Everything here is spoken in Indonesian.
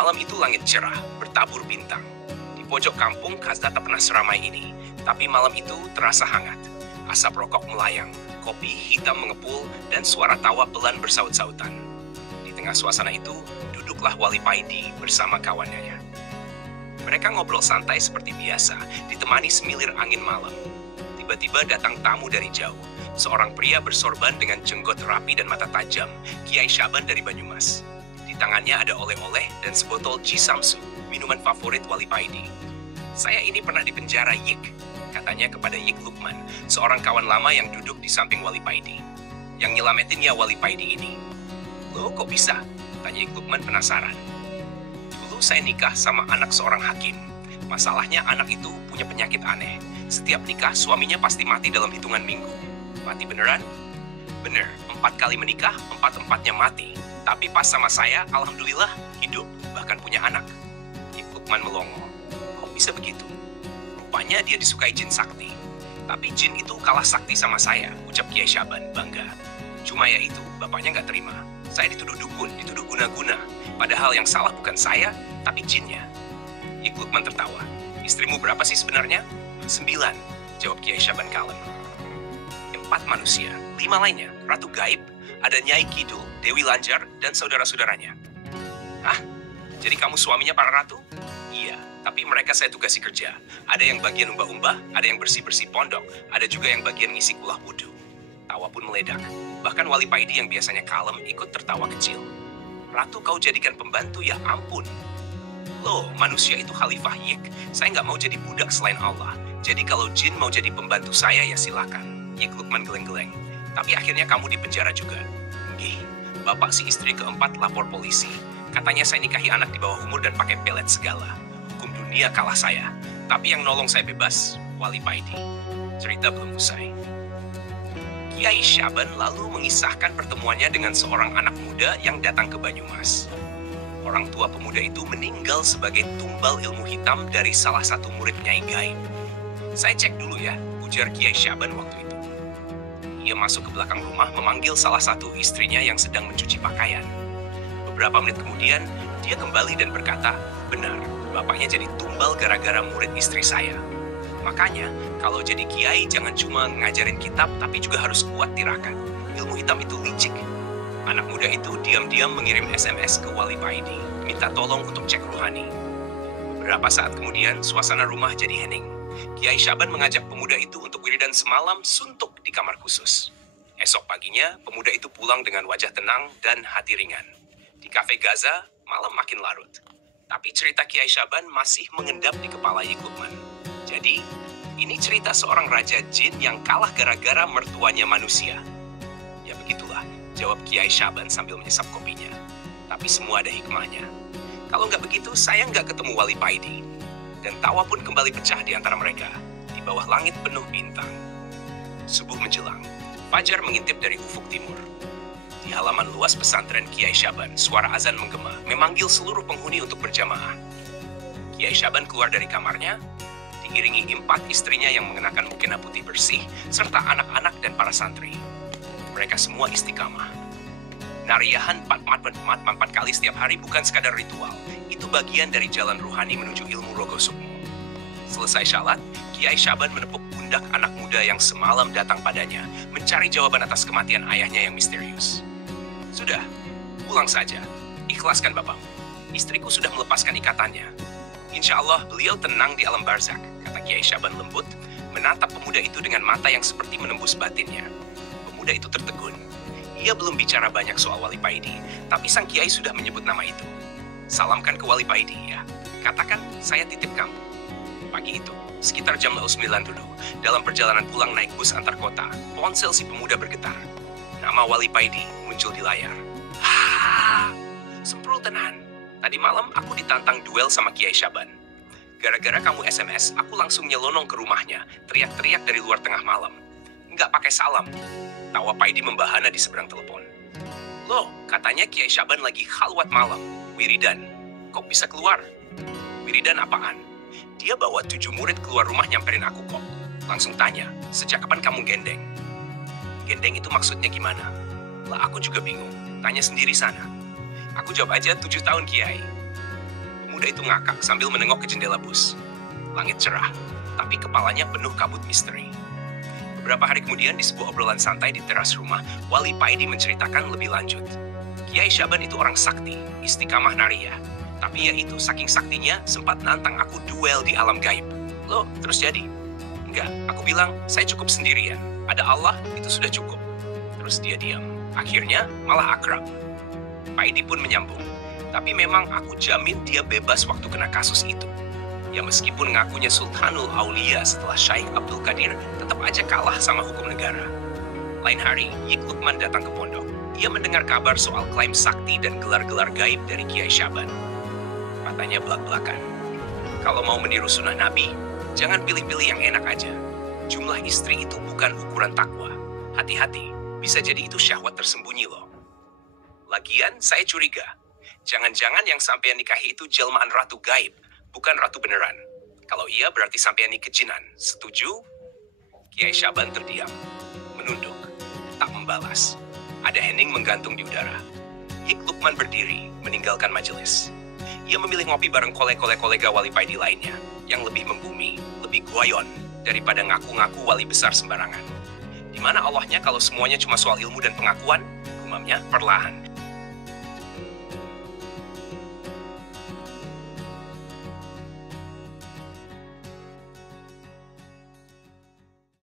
Malam itu langit cerah, bertabur bintang. Di pojok kampung, kasta tak pernah seramai ini. Tapi malam itu terasa hangat. Asap rokok melayang, kopi hitam mengepul, dan suara tawa pelan bersaut-sautan. Di tengah suasana itu, duduklah Wali Paidi bersama kawannya. Mereka ngobrol santai seperti biasa, ditemani semilir angin malam. Tiba-tiba datang tamu dari jauh. Seorang pria bersorban dengan jenggot rapi dan mata tajam, Kiai Syaban dari Banyumas. Di tangannya ada oleh-oleh dan sebotol Jisamsu, minuman favorit Wali Paidi. "Saya ini pernah di penjara, Yik," katanya kepada Yik Lukman, seorang kawan lama yang duduk di samping Wali Paidi. "Yang nyelamatin ya Wali Paidi ini." "Loh, kok bisa?" tanya Yik Lukman penasaran. "Dulu saya nikah sama anak seorang hakim. Masalahnya anak itu punya penyakit aneh. Setiap nikah, suaminya pasti mati dalam hitungan minggu." "Mati beneran?" "Bener, 4 kali menikah, 4-empatnya mati. Tapi pas sama saya, alhamdulillah, hidup, bahkan punya anak." Yik Lukman melongo. "Kok bisa begitu?" "Rupanya dia disukai jin sakti. Tapi jin itu kalah sakti sama saya," ucap Kiai Syaban bangga. "Cuma ya itu, bapaknya nggak terima. Saya dituduh dukun, dituduh guna-guna. Padahal yang salah bukan saya, tapi jinnya." Yik Lukman tertawa. "Istrimu berapa sih sebenarnya?" "9," jawab Kiai Syaban kalem. 4 manusia, 5 lainnya, Ratu Gaib, ada Nyai Kidul, Dewi Lanjar, dan saudara-saudaranya." "Hah? Jadi kamu suaminya para ratu?" "Iya, tapi mereka saya tugasi kerja. Ada yang bagian umbah-umbah, ada yang bersih-bersih pondok, ada juga yang bagian ngisi kulah wudhu." Tawa pun meledak. Bahkan Wali Paidi yang biasanya kalem ikut tertawa kecil. "Ratu kau jadikan pembantu, ya ampun." "Loh, manusia itu khalifah, Yik. Saya nggak mau jadi budak selain Allah. Jadi kalau jin mau jadi pembantu saya, ya silakan." Yik Lukman geleng-geleng. "Tapi akhirnya kamu di penjara juga." "Gih, bapak si istri keempat lapor polisi. Katanya saya nikahi anak di bawah umur dan pakai pelet segala. Hukum dunia kalah saya. Tapi yang nolong saya bebas, Wali Paidi." Cerita belum usai. Kiai Syaban lalu mengisahkan pertemuannya dengan seorang anak muda yang datang ke Banyumas. Orang tua pemuda itu meninggal sebagai tumbal ilmu hitam dari salah satu murid Nyai Gaib. "Saya cek dulu ya," ujar Kiai Syaban waktu itu. Ia masuk ke belakang rumah memanggil salah satu istrinya yang sedang mencuci pakaian. Beberapa menit kemudian, dia kembali dan berkata, "Benar, bapaknya jadi tumbal gara-gara murid istri saya. Makanya, kalau jadi kiai jangan cuma ngajarin kitab, tapi juga harus kuat tirakat. Ilmu hitam itu licik." Anak muda itu diam-diam mengirim SMS ke Wali Paidi, minta tolong untuk cek ruhani. Beberapa saat kemudian, suasana rumah jadi hening. Kiai Syaban mengajak pemuda itu untuk wiridan semalam suntuk di kamar khusus. Esok paginya, pemuda itu pulang dengan wajah tenang dan hati ringan. Di kafe Gaza, malam makin larut. Tapi cerita Kiai Syaban masih mengendap di kepala Yik Lukman. Jadi, ini cerita seorang raja jin yang kalah gara-gara mertuanya manusia. "Ya begitulah," jawab Kiai Syaban sambil menyesap kopinya. "Tapi semua ada hikmahnya. Kalau nggak begitu, saya nggak ketemu Wali Paidi." Dan tawa pun kembali pecah di antara mereka, di bawah langit penuh bintang. Subuh menjelang, fajar mengintip dari ufuk timur. Di halaman luas pesantren Kiai Syaban, suara azan menggema, memanggil seluruh penghuni untuk berjamaah. Kiai Syaban keluar dari kamarnya, diiringi 4 istrinya yang mengenakan mukena putih bersih, serta anak-anak dan para santri. Mereka semua istiqamah. Nariyahan 4 kali setiap hari bukan sekadar ritual. Itu bagian dari jalan ruhani menuju ilmu rogo sukmo. Selesai syalat, Kiai Syaban menepuk pundak anak muda yang semalam datang padanya, mencari jawaban atas kematian ayahnya yang misterius. "Sudah, pulang saja. Ikhlaskan bapakmu. Istriku sudah melepaskan ikatannya. Insya Allah beliau tenang di alam barzak," kata Kiai Syaban lembut, menatap pemuda itu dengan mata yang seperti menembus batinnya. Pemuda itu tertegun. Ia belum bicara banyak soal Wali Paidi, tapi sang kiai sudah menyebut nama itu. "Salamkan ke Wali Paidi ya. Katakan saya titip kamu." Pagi itu, sekitar jam 9 dulu, dalam perjalanan pulang naik bus antar kota, ponsel si pemuda bergetar. Nama Wali Paidi muncul di layar. "Hah, semprul tenan. Tadi malam aku ditantang duel sama Kiai Syaban. Gara-gara kamu SMS, aku langsung nyelonong ke rumahnya, teriak-teriak dari luar tengah malam. Nggak pakai salam." Tawa Paidi membahana di seberang telepon. "Loh, katanya Kiai Syaban lagi khalwat malam, wiridan. Kok bisa keluar?" "Wiridan apaan?" "Dia bawa 7 murid keluar rumah nyamperin aku kok. Langsung tanya, sejak kapan kamu gendeng?" "Gendeng itu maksudnya gimana?" "Lah aku juga bingung, tanya sendiri sana." "Aku jawab aja 7 tahun Kiai." muda itu ngakak sambil menengok ke jendela bus. Langit cerah, tapi kepalanya penuh kabut misteri. Beberapa hari kemudian di sebuah obrolan santai di teras rumah, Wali Paidi menceritakan lebih lanjut. Kiai Syaban itu orang sakti, istiqamah naria. Tapi ya itu, saking saktinya sempat nantang aku duel di alam gaib. Loh, terus jadi? Enggak, aku bilang, saya cukup sendirian. Ada Allah, itu sudah cukup. Terus dia diam. Akhirnya malah akrab. Paidi pun menyambung. Tapi memang aku jamin dia bebas waktu kena kasus itu. Ya meskipun ngakunya Sultanul Aulia setelah Syekh Abdul Qadir, tetap aja kalah sama hukum negara. Lain hari, Yik Lukman datang ke pondok. Ia mendengar kabar soal klaim sakti dan gelar-gelar gaib dari Kiai Syaban. Katanya belak-belakan. Kalau mau meniru sunnah Nabi, jangan pilih-pilih yang enak aja. Jumlah istri itu bukan ukuran takwa. Hati-hati, bisa jadi itu syahwat tersembunyi loh. Lagian, saya curiga. Jangan-jangan yang sampean nikahi itu jelmaan ratu gaib, bukan ratu beneran. Kalau iya, berarti sampean ini kejinan. Setuju? Kiai Syaban terdiam, menunduk, tak membalas. Ada hening menggantung di udara. Yik Lukman berdiri, meninggalkan majelis. Ia memilih ngopi bareng kolega Wali Paidi lainnya, yang lebih membumi, lebih guyon, daripada ngaku-ngaku wali besar sembarangan. Di mana Allahnya kalau semuanya cuma soal ilmu dan pengakuan? Umamnya perlahan.